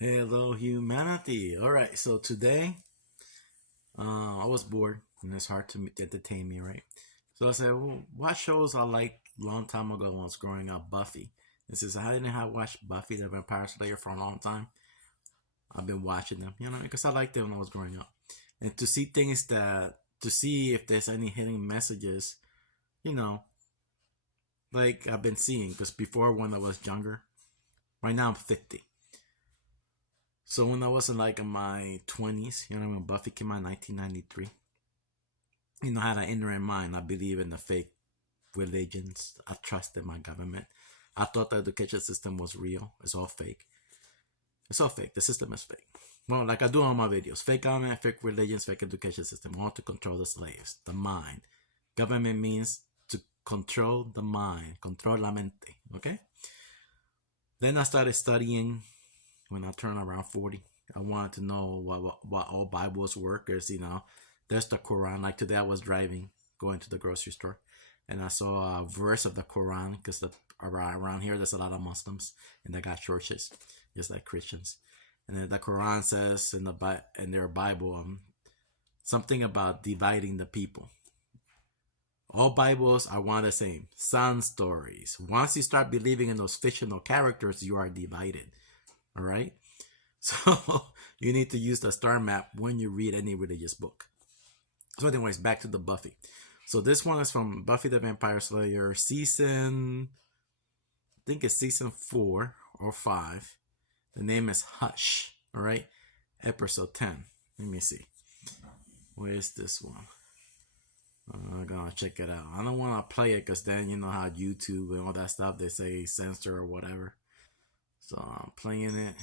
Hello, humanity. All right, so today I was bored and it's hard to entertain me, right? So I said, well, what shows I liked a long time ago when I was growing up? Buffy. This is I didn't have watched Buffy the Vampire Slayer for a long time. I've been watching them, because I liked them when I was growing up, and to see things to see if there's any hidden messages, you know, like I've been seeing. Because before when I was younger, right now I'm 50. So when I was in my 20s, when Buffy came out in 1993, I had an ignorant mind. I believe in the fake religions. I trusted my government. I thought the education system was real. It's all fake. It's all fake. The system is fake. Well, like I do on my videos. Fake government, fake religions, fake education system. All to control the slaves. The mind. Government means to control the mind. Control la mente. Okay? Then I started studying when I turned around 40. I wanted to know what all Bibles were, because there's the Quran. Like today, I was driving, going to the grocery store, and I saw a verse of the Quran, because around here there's a lot of Muslims and they got churches, just like Christians. And then the Quran says in their Bible something about dividing the people. All Bibles are one and the same. Sun stories. Once you start believing in those fictional characters, you are divided. All right? So you need to use the star map when you read any religious book. So anyways, back to the Buffy. So this one is from Buffy the Vampire Slayer season, I think it's season 4 or 5. The name is Hush. All right? Episode 10. Let me see. Where is this one? I'm gonna check it out. I don't want to play it because then you know how YouTube and all that stuff, they say censor or whatever. So I'm playing it.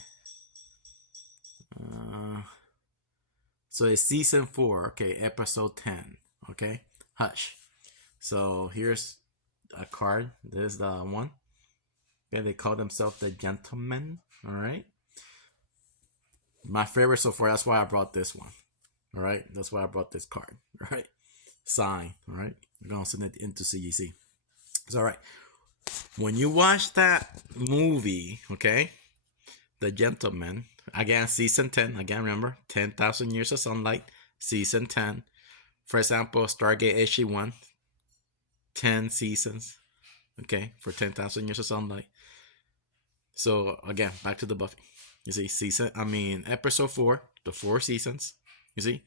So it's season 4, okay, episode 10, okay, Hush. So here's a card. There's the one. Okay, they call themselves the Gentlemen. All right. My favorite so far. That's why I brought this one. All right. That's why I brought this card. All right. Sign. All right. We're gonna send it into CGC. It's all right. When you watch that movie, okay, The Gentleman, again, season 10, again, remember, 10,000 Years of Sunlight, season 10. For example, Stargate SG-1, 10 seasons, okay, for 10,000 Years of Sunlight. So, again, back to the Buffy. You see, episode 4, the 4 seasons. You see,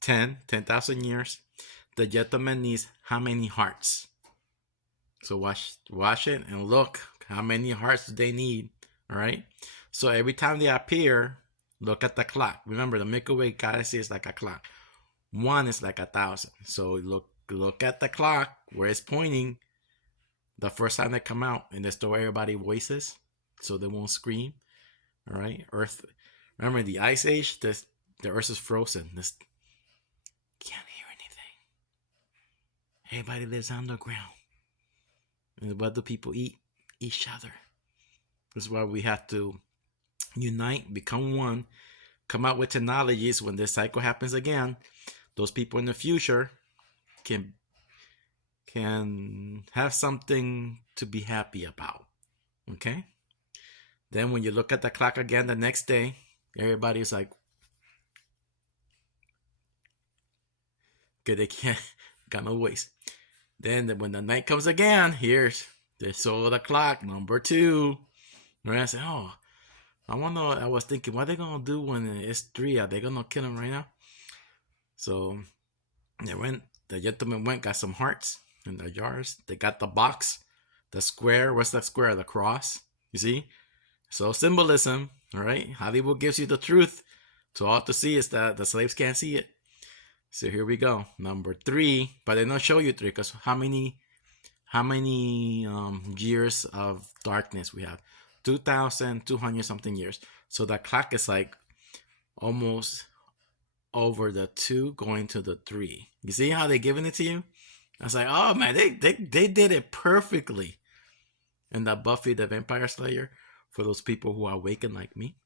10,000 years. The Gentleman needs how many hearts? So watch it and look how many hearts do they need. All right. So every time they appear, look at the clock. Remember, the Milky Way galaxy is like a clock. 1 is like 1,000. So look at the clock where it's pointing. The first time they come out, and they store everybody voices, so they won't scream. All right. Earth. Remember the Ice Age. The Earth is frozen. This can't hear anything. Everybody lives underground. And what do people eat? Each other. That's why we have to unite, become one, come out with technologies when this cycle happens again. Those people in the future can have something to be happy about. Okay? Then when you look at the clock again the next day, everybody's like, okay, they can't, got no voice. Then when the night comes again, they show the clock, number 2. And I said, oh, I was thinking, what are they going to do when it's 3? Are they going to kill him right now? So the Gentleman got some hearts in the jars. They got the box, the square. What's that square? The cross. You see? So symbolism, all right? Hollywood gives you the truth. So all to see is that the slaves can't see it. So here we go. Number 3, but they don't show you 3 because how many years of darkness we have? 2,200 something years. So the clock is like almost over the 2 going to the 3. You see how they're giving it to you? I was like, oh man, they did it perfectly. And that Buffy the Vampire Slayer, for those people who are awakened like me.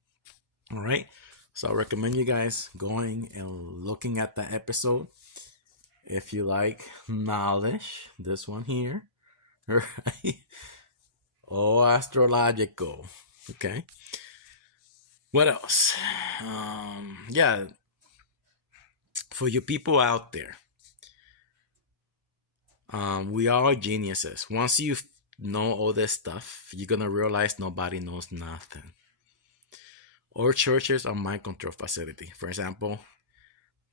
All right. So I recommend you guys going and looking at the episode. If you like knowledge, this one here. Right? Oh, Astrological. Okay. What else? Yeah, for you people out there, we are geniuses. Once you know all this stuff, you're gonna realize nobody knows nothing. All churches are mind control facility. For example,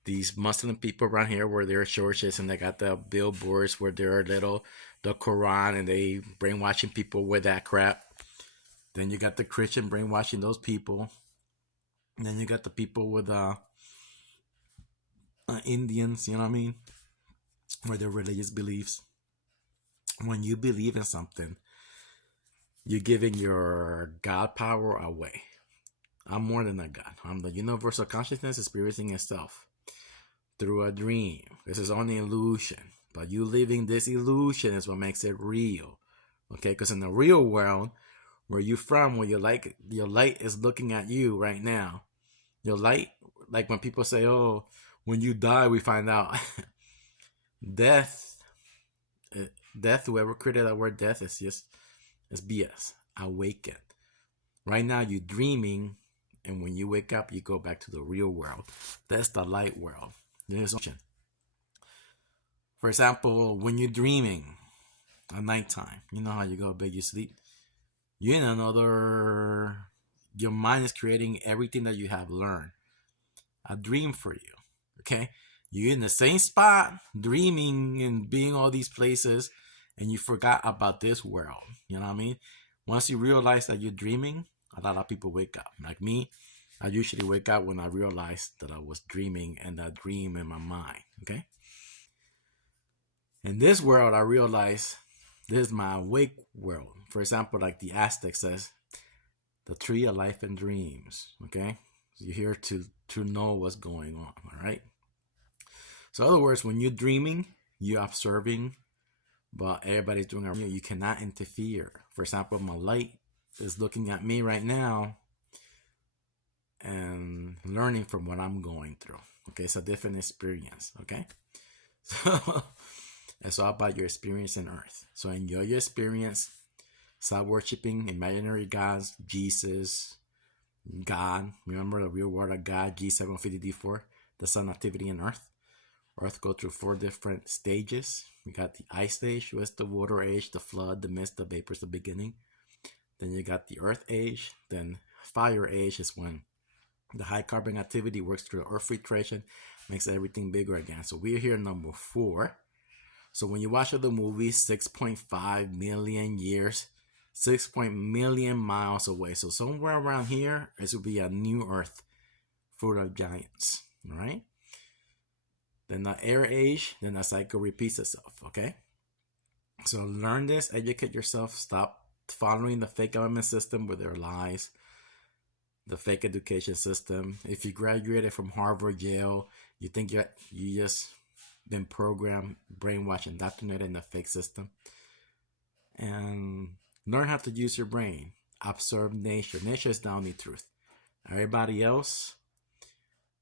these Muslim people around here where there are churches and they got the billboards where they're little the Quran and they brainwashing people with that crap. Then you got the Christian brainwashing those people. And then you got the people with Indians, you know what I mean? Or their religious beliefs. When you believe in something, you're giving your God power away. I'm more than a God. I'm the universal consciousness experiencing itself through a dream. This is only illusion. But you living this illusion is what makes it real. Okay? Because in the real world, where you from, where your light is looking at you right now. Your light, like when people say, oh, when you die, we find out. death, death, whoever created that word death is just, it's BS. Awaken. Right now, you're dreaming, and when you wake up, you go back to the real world. That's the light world. There's option. For example, when you're dreaming at nighttime, you know how you go to bed, you sleep. You're in another. Your mind is creating everything that you have learned. A dream for you. Okay? You're in the same spot, dreaming and being all these places, and you forgot about this world. You know what I mean? Once you realize that you're dreaming, a lot of people wake up. Like me, I usually wake up when I realize that I was dreaming and that dream in my mind. Okay? In this world, I realize this is my awake world. For example, like the Aztec says, the tree of life and dreams. Okay? So you're here to know what's going on. All right? So in other words, when you're dreaming, you're observing, but everybody's doing it. You cannot interfere. For example, my light is looking at me right now and learning from what I'm going through. Okay, it's a different experience. Okay, so it's all about your experience on Earth. So enjoy your experience. Stop worshiping imaginary gods, Jesus, God. Remember the real word of God, G750D4, the sun, activity, and Earth. Earth go through 4 different stages. We got the ice age, which is the water age, the flood, the mist, the vapors, the beginning. Then you got the earth age. Then fire age is when the high carbon activity works through earth filtration, makes everything bigger again. So we're here number 4. So when you watch the movie, 6.5 million years, 6 million miles away. So somewhere around here, this will be a new earth full of giants. All right? Then the air age, then the cycle repeats itself, okay? So learn this, educate yourself, stop following the fake government system with their lies, the fake education system. If you graduated from Harvard, Yale, you think you just been programmed, brainwashed, indoctrinated in the fake system. And learn how to use your brain. Observe nature. Nature is the only truth. Everybody else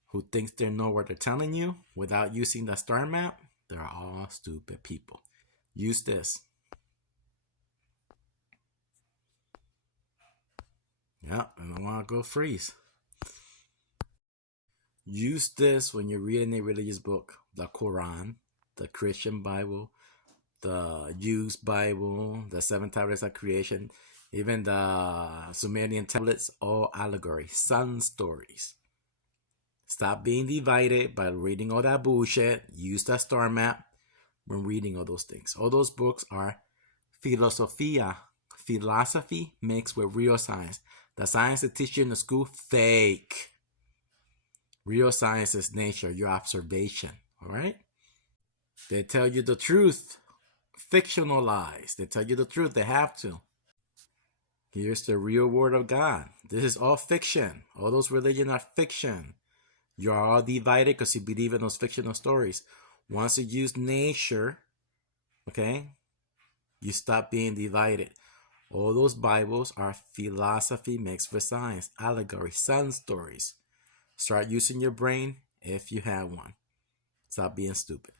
who thinks they know what they're telling you without using the star map, they're all stupid people. Use this. Yeah, I don't want to go freeze. Use this when you're reading a religious book, the Quran, the Christian Bible, the Jews Bible, the 7 tablets of creation, even the Sumerian tablets, all allegory, sun stories. Stop being divided by reading all that bullshit. Use the star map when reading all those things. All those books are philosophia, philosophy mixed with real science. The science they teach you in the school, fake. Real science is nature, your observation. All right? They tell you the truth. Fictional lies. They tell you the truth. They have to. Here's the real word of God. This is all fiction. All those religions are fiction. You are all divided because you believe in those fictional stories. Once you use nature, okay, you stop being divided. All those Bibles are philosophy mixed with science, allegory, sun stories. Start using your brain if you have one. Stop being stupid.